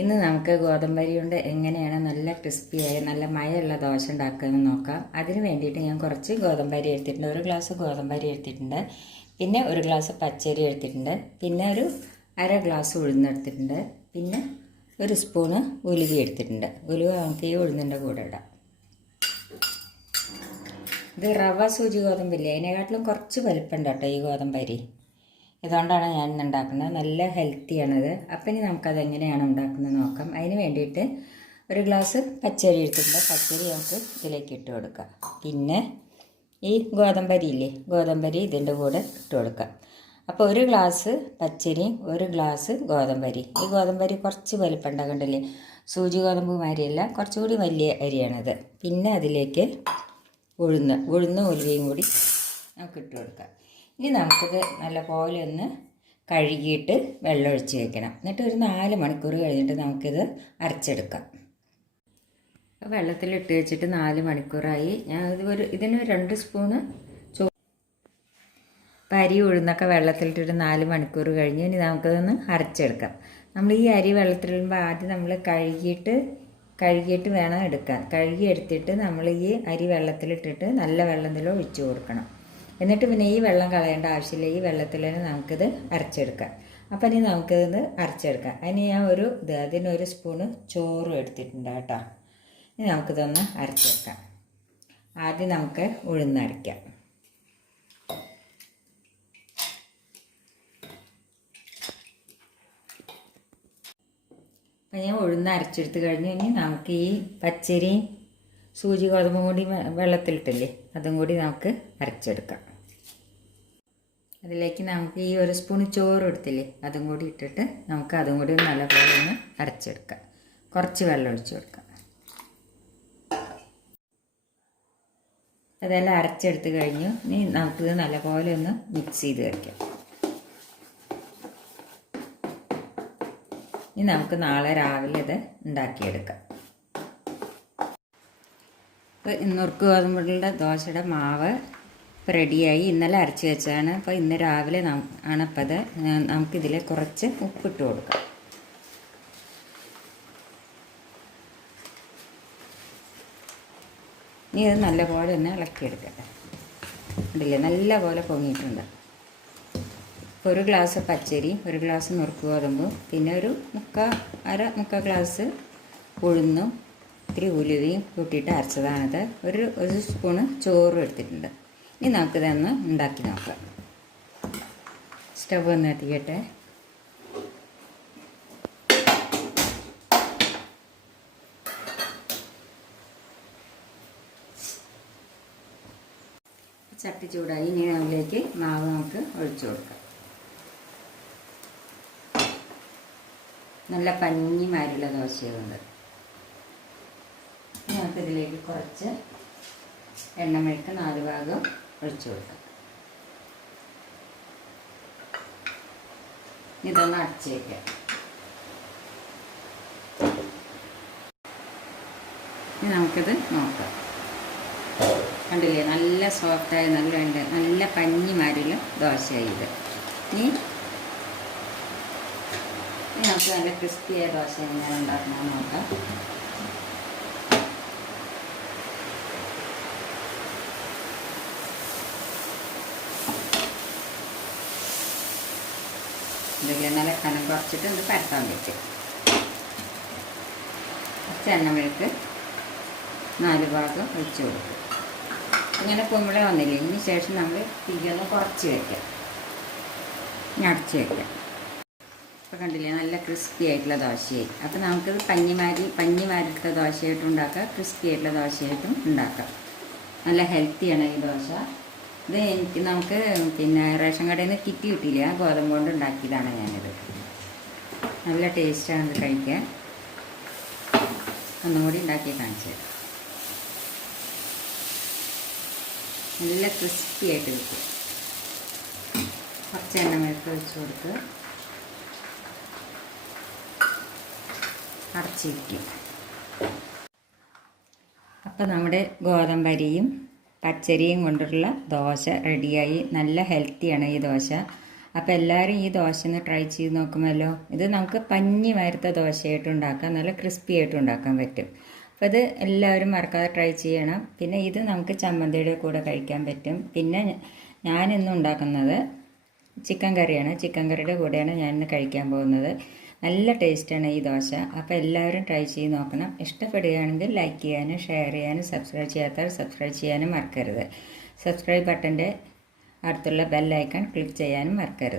ഇന്ന് നമുക്ക് ഗോതമ്പരി കൊണ്ട് എങ്ങനെയാണ് നല്ല ക്രിസ്പിയായി നല്ല മയമുള്ള ദോശ ഉണ്ടാക്കുകയെന്ന് നോക്കാം. അതിന് വേണ്ടിയിട്ട് ഞാൻ കുറച്ച് ഗോതമ്പരി എടുത്തിട്ടുണ്ട്. ഒരു ഗ്ലാസ് ഗോതമ്പരി എടുത്തിട്ടുണ്ട്. പിന്നെ ഒരു ഗ്ലാസ് പച്ചരി എടുത്തിട്ടുണ്ട്. പിന്നെ ഒരു അര ഗ്ലാസ് ഉഴുന്നെടുത്തിട്ടുണ്ട്. പിന്നെ ഒരു സ്പൂണ് ഉലുവ എടുത്തിട്ടുണ്ട്. ഉലുവ നമുക്ക് ഈ ഉഴുന്നിൻ്റെ കൂടെ ഇടാം. ഇത് റവ സൂചി ഗോതമ്പില്ലേ, അതിനെക്കാട്ടിലും കുറച്ച് വലിപ്പമുണ്ട് കേട്ടോ ഈ ഗോതമ്പരി. ഇതുകൊണ്ടാണ് ഞാൻ ഇന്ന് ഉണ്ടാക്കുന്നത്. നല്ല ഹെൽത്തിയാണിത്. അപ്പം ഇനി നമുക്കത് എങ്ങനെയാണ് ഉണ്ടാക്കുന്നത് നോക്കാം. അതിന് വേണ്ടിയിട്ട് ഒരു ഗ്ലാസ് പച്ചരി എടുത്തിട്ടുണ്ട്. പച്ചരി നമുക്ക് ഇതിലേക്ക് ഇട്ട് കൊടുക്കാം. പിന്നെ ഈ ഗോതമ്പരി ഇല്ലേ, ഗോതമ്പരി ഇതിൻ്റെ കൂടെ ഇട്ട് കൊടുക്കാം. അപ്പോൾ ഒരു ഗ്ലാസ് പച്ചരിയും ഒരു ഗ്ലാസ് ഗോതമ്പരി. ഈ ഗോതമ്പരി കുറച്ച് വലിപ്പം ഉണ്ടാകണ്ടല്ലേ, സൂചി ഗോതമ്പ് മാതിരിയല്ല, കുറച്ചുകൂടി വലിയ അരിയാണിത്. പിന്നെ അതിലേക്ക് ഉഴുന്ന് ഉലുവയും കൂടി നമുക്ക് ഇട്ട് കൊടുക്കാം. ഇനി നമുക്കിത് നല്ലപോലെ ഒന്ന് കഴുകിയിട്ട് വെള്ളം ഒഴിച്ച് വയ്ക്കണം. എന്നിട്ട് ഒരു 4 മണിക്കൂർ കഴിഞ്ഞിട്ട് നമുക്കിത് അരച്ചെടുക്കാം. വെള്ളത്തിലിട്ട് വെച്ചിട്ട് 4 മണിക്കൂറായി. ഞാൻ ഇതിന് 2 സ്പൂണ് അരി ഉഴുന്നൊക്കെ വെള്ളത്തിലിട്ടിട്ട് 4 മണിക്കൂർ കഴിഞ്ഞ് ഇനി നമുക്കിതൊന്ന് അരച്ചെടുക്കാം. നമ്മൾ ഈ അരി വെള്ളത്തിലിടുമ്പോൾ ആദ്യം നമ്മൾ കഴുകിയിട്ട് വേണം എടുക്കാൻ. കഴുകി എടുത്തിട്ട് നമ്മൾ ഈ അരി വെള്ളത്തിലിട്ടിട്ട് നല്ല വെള്ളത്തിൽ ഒഴിച്ച് കൊടുക്കണം. എന്നിട്ട് പിന്നെ ഈ വെള്ളം കളയേണ്ട ആവശ്യമില്ല. ഈ വെള്ളത്തിൽ തന്നെ നമുക്കിത് അരച്ചെടുക്കാം. അപ്പം ഇനി നമുക്കിത് അരച്ചെടുക്കാം. അതിന് ഞാൻ അതിനൊരു സ്പൂണ് ചോറും എടുത്തിട്ടുണ്ട് കേട്ടോ. ഇനി നമുക്കിതൊന്ന് അരച്ചെടുക്കാം. ആദ്യം നമുക്ക് ഉഴുന്നരയ്ക്കാം. അപ്പം ഞാൻ ഉഴുന്ന് അരച്ചെടുത്ത് കഴിഞ്ഞ് ഇനി നമുക്ക് ഈ പച്ചരിയും സൂചി ഗോതമ്പും കൂടി വെള്ളത്തിലിട്ടില്ലേ, അതും കൂടി നമുക്ക് അരച്ചെടുക്കാം. അതിലേക്ക് നമുക്ക് ഈ ഒരു സ്പൂൺ ചോറ് എടുത്തില്ലേ, അതും കൂടി ഇട്ടിട്ട് നമുക്ക് അതും കൂടി നല്ലപോലെ ഒന്ന് അരച്ചെടുക്കാം. കുറച്ച് വെള്ളം ഒഴിച്ച് കൊടുക്കാം. അതെല്ലാം അരച്ചെടുത്ത് കഴിഞ്ഞു. ഇനി നമുക്കിത് നല്ലപോലെ ഒന്ന് മിക്സ് ചെയ്ത് വയ്ക്കാം. ഇനി നമുക്ക് നാളെ രാവിലെ ഇത് ഉണ്ടാക്കിയെടുക്കാം. അപ്പോൾ നുറുക്ക് ഗോതമ്പുകളുടെ ദോശയുടെ മാവ് റെഡിയായി. ഇന്നലെ അരച്ച് വെച്ചതാണ്. അപ്പോൾ ഇന്ന് രാവിലെ ആണപ്പോൾ അത് നമുക്കിതിൽ കുറച്ച് ഉപ്പിട്ട് കൊടുക്കാം. ഇനി ഇത് നല്ലപോലെ തന്നെ ഇളക്കിയെടുക്കട്ടെ. ഉണ്ടല്ലേ, നല്ലപോലെ പൊങ്ങിയിട്ടുണ്ട്. ഇപ്പോൾ ഒരു ഗ്ലാസ് പച്ചരി, ഒരു ഗ്ലാസ് നുറുക്ക് ഗോതമ്പും, പിന്നെ ഒരു മുക്കാൽ ഗ്ലാസ് ഉഴുന്നും ഇത്തിരി ഉലുവയും കൂട്ടിയിട്ട് അരച്ചതാണിത്. ഒരു സ്പൂണ് ചോറും എടുത്തിട്ടുണ്ട്. ഇനി നമുക്കിതൊന്ന് ഉണ്ടാക്കി നോക്കാം. സ്റ്റവ് ഒന്ന് എത്തിക്കട്ടെ. ചട്ടി ചൂടായി. ഇനി അതിലേക്ക് മാവ് നമുക്ക് ഒഴിച്ചു കൊടുക്കാം. നല്ല പഞ്ഞിമാരുള്ള ദോശയുണ്ട്. നമുക്കിതിലേക്ക് കുറച്ച് എണ്ണമെഴുക്ക് 4 ഭാഗം ഒഴിച്ചു കൊടുക്കാം. ഇതൊന്ന് അടച്ച് വയ്ക്കാം. ഇനി നമുക്കിത് നോക്കാം. കണ്ടില്ലേ, നല്ല സോഫ്റ്റായ നല്ല പഞ്ഞിമാരുള്ള ദോശയായി ഇത്. ഇനി നമുക്ക് നല്ല ക്രിസ്പിയായ ദോശ എങ്ങനെ ഉണ്ടാക്കണമെന്ന് നോക്കാം. ഇതിൽ നല്ല കനം കുറച്ചിട്ട് ഇത് പരത്താൻ വയ്ക്കും. കുറച്ച് എണ്ണമെഴുക്ക് 4 ഭാഗം ഒഴിച്ച് കൊടുക്കും. ഇങ്ങനെ കുമ്പിള വന്നില്ലേ, ഇതിന് ശേഷം നമ്മൾ തീയൊന്ന് കുറച്ച് വയ്ക്കാം. ഇനി അടച്ച് വയ്ക്കാം. ഇപ്പോൾ കണ്ടില്ലേ, നല്ല ക്രിസ്പി ആയിട്ടുള്ള ദോശയായി. അപ്പോൾ നമുക്കിത് പഞ്ഞിമാരിട്ട ദോശയായിട്ടും ഉണ്ടാക്കാം, ക്രിസ്പി ആയിട്ടുള്ള ദോശയായിട്ടും ഉണ്ടാക്കാം. നല്ല ഹെൽത്തിയാണ് ഈ ദോശ. ഇത് നമുക്ക് പിന്നെ റേഷൻ കടയിൽ നിന്ന് കിറ്റ് കിട്ടിയില്ല, ഗോതമ്പ് കൊണ്ട് ഉണ്ടാക്കിയതാണ് ഞാനിത്. നല്ല ടേസ്റ്റാണ് ഇത് കഴിക്കാൻ. ഒന്നും കൂടി ഉണ്ടാക്കി കാണിച്ചു. നല്ല ക്രിസ്പി ആയിട്ട് കിട്ടും. കുറച്ച് എണ്ണമെഴുക്ക് ഒഴിച്ച് കൊടുത്ത് അടച്ചിരിക്കും. അപ്പോൾ നമ്മുടെ ഗോതമ്പരിയും പച്ചരിയും കൊണ്ടുള്ള ദോശ റെഡിയായി. നല്ല ഹെൽത്തിയാണ് ഈ ദോശ. അപ്പോൾ എല്ലാവരും ഈ ദോശ ഒന്ന് ട്രൈ ചെയ്ത് നോക്കുമല്ലോ. ഇത് നമുക്ക് പഞ്ഞി വരത്ത ദോശയായിട്ട് ഉണ്ടാക്കാം, നല്ല ക്രിസ്പി ആയിട്ട് ഉണ്ടാക്കാൻ പറ്റും. അപ്പോൾ ഇത് എല്ലാവരും മറക്കാതെ ട്രൈ ചെയ്യണം. പിന്നെ ഇത് നമുക്ക് ചമ്മന്തിയുടെ കൂടെ കഴിക്കാൻ പറ്റും. പിന്നെ ഞാനിന്ന് ഉണ്ടാക്കുന്നത് ചിക്കൻ കറിയാണ്. ചിക്കൻ കറിയുടെ കൂടെയാണ് ഞാനിന്ന് കഴിക്കാൻ പോകുന്നത്. നല്ല ടേസ്റ്റാണ് ഈ ദോശ. അപ്പോൾ എല്ലാവരും ട്രൈ ചെയ്ത് നോക്കണം. ഇഷ്ടപ്പെടുകയാണെങ്കിൽ ലൈക്ക് ചെയ്യാനും ഷെയർ ചെയ്യാനും സബ്സ്ക്രൈബ് ചെയ്യാത്തവർ സബ്സ്ക്രൈബ് ചെയ്യാനും മറക്കരുത്. സബ്സ്ക്രൈബ് ബട്ടൻ്റെ അടുത്തുള്ള ബെൽ ഐക്കൺ ക്ലിക്ക് ചെയ്യാനും മറക്കരുത്.